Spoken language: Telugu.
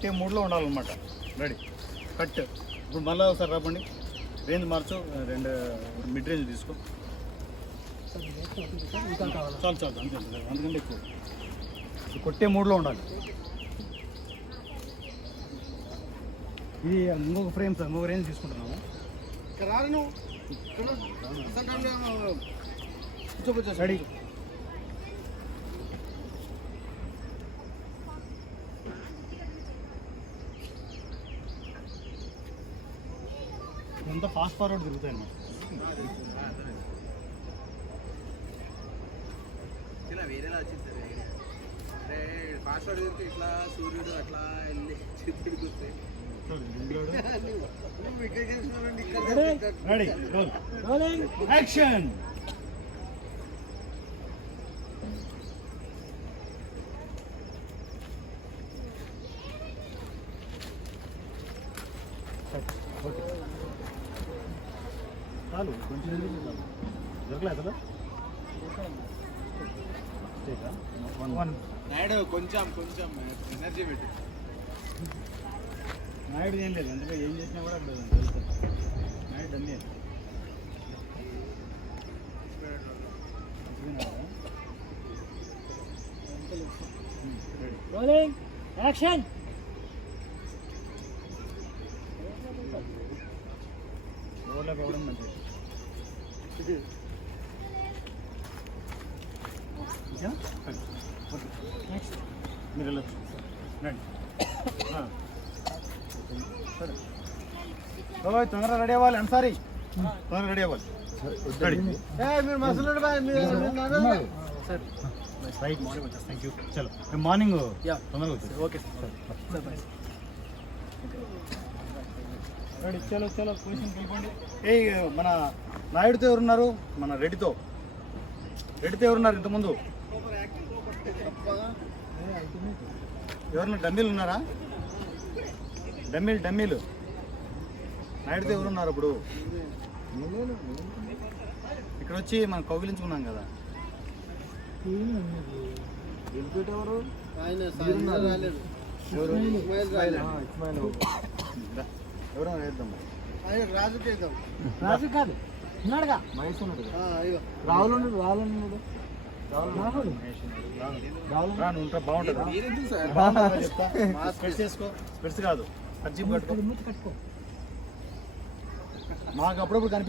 కొట్టే మూడ్లో ఉండాలన్నమాట. Ready cut. ఇప్పుడు మళ్ళీ ఒకసారి రాబండి, రేంజ్ మార్చు, 2 మిడ్ రేంజ్ తీసుకో. చాలు చాలు అంతే, అందుకంటే ఎక్కువ. కొట్టే మూడ్లో ఉండాలి. ఇది ఇంకొక ఫ్రేమ్ సార్, ఇంకొక రేంజ్ తీసుకుంటున్నాము. రెడీ. ఎంత ఫాస్ట్ ఫార్వర్డ్ తిరుగుతాయి ఇలా వేరేలా వచ్చింది సార్. అంటే ఫాస్ట్ ఫార్వర్డ్ తిరిగితే ఇట్లా సూర్యుడు అట్లా వెళ్ళి తిరుగుతే రెడీ రోలింగ్ యాక్షన్. ఓకే చాలు, కొంచెం దొరకలేదు కదా. నాయుడు కొంచెం కొంచెం ఎనర్జీ పెట్టి. నాయుడు ఏం లేదు, అందుకే ఏం చేసినా కూడా తెలుస్తుంది. నాయుడు అన్నీ రోలింగ్ యాక్షన్. రోడ్లో పోవడం మంచిది. మీరు వెళ్ళచ్చు. రండి. సరే తొందరగా రెడీ అవ్వాలి. అన్సారీ తొందరగా రెడీ అవ్వాలి. రెడీ. మీరు మసలు సార్ రైట్ మార్నింగ్ వచ్చేసి థ్యాంక్ యూ. చలో మేము మార్నింగ్ తొందరగా వచ్చేసి. Okay sir. రెడీ. చలో చలో పొజిషన్కి వెళ్ళిపోండి. ఏ మన నాయుడుతో ఎవరున్నారు? మన రెడ్డితో ఎవరున్నారు? ఇంతకుముందు ఎవరన్నా డమ్మీలు ఉన్నారా? డమ్మీలు నాయుడుతో ఎవరున్నారు? అప్పుడు ఇక్కడ వచ్చి మనం కౌగిలించుకున్నాం కదా. ఎవరో వేద్దాం. రాజు కాదు, ఉన్నాడుగా మహేష్ ఉన్నాడు కదా. రాహుల్ బాగుంటుంది. స్పెట్స్ వేసుకో. స్పెట్స్ కాదు, కర్చీఫ్ కట్టుకో. మాకు అప్పుడప్పుడు